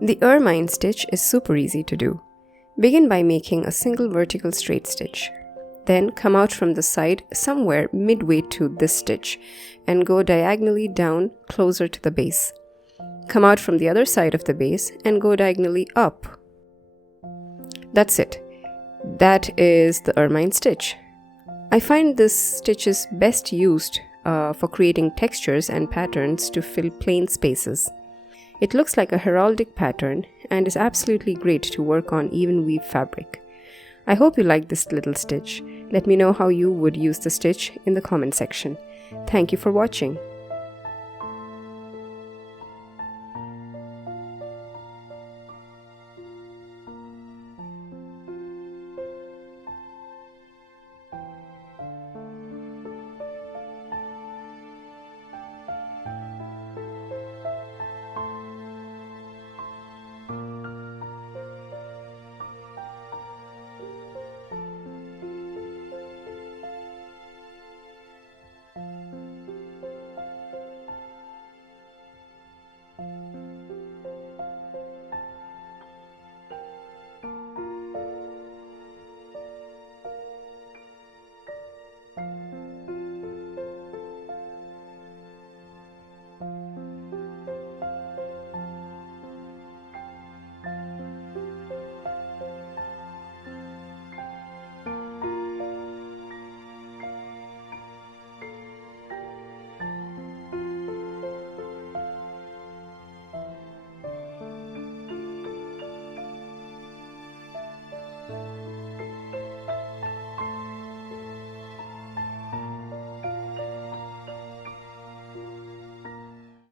The Ermine stitch is super easy to do. Begin by making a single vertical straight stitch. Then come out from the side somewhere midway to this stitch and go diagonally down closer to the base. Come out from the other side of the base and go diagonally up. That's it. That is the Ermine stitch. I find this stitch is best used for creating textures and patterns to fill plain spaces. It looks like a heraldic pattern and is absolutely great to work on even weave fabric. I hope you like this little stitch. Let me know how you would use the stitch in the comment section. Thank you for watching.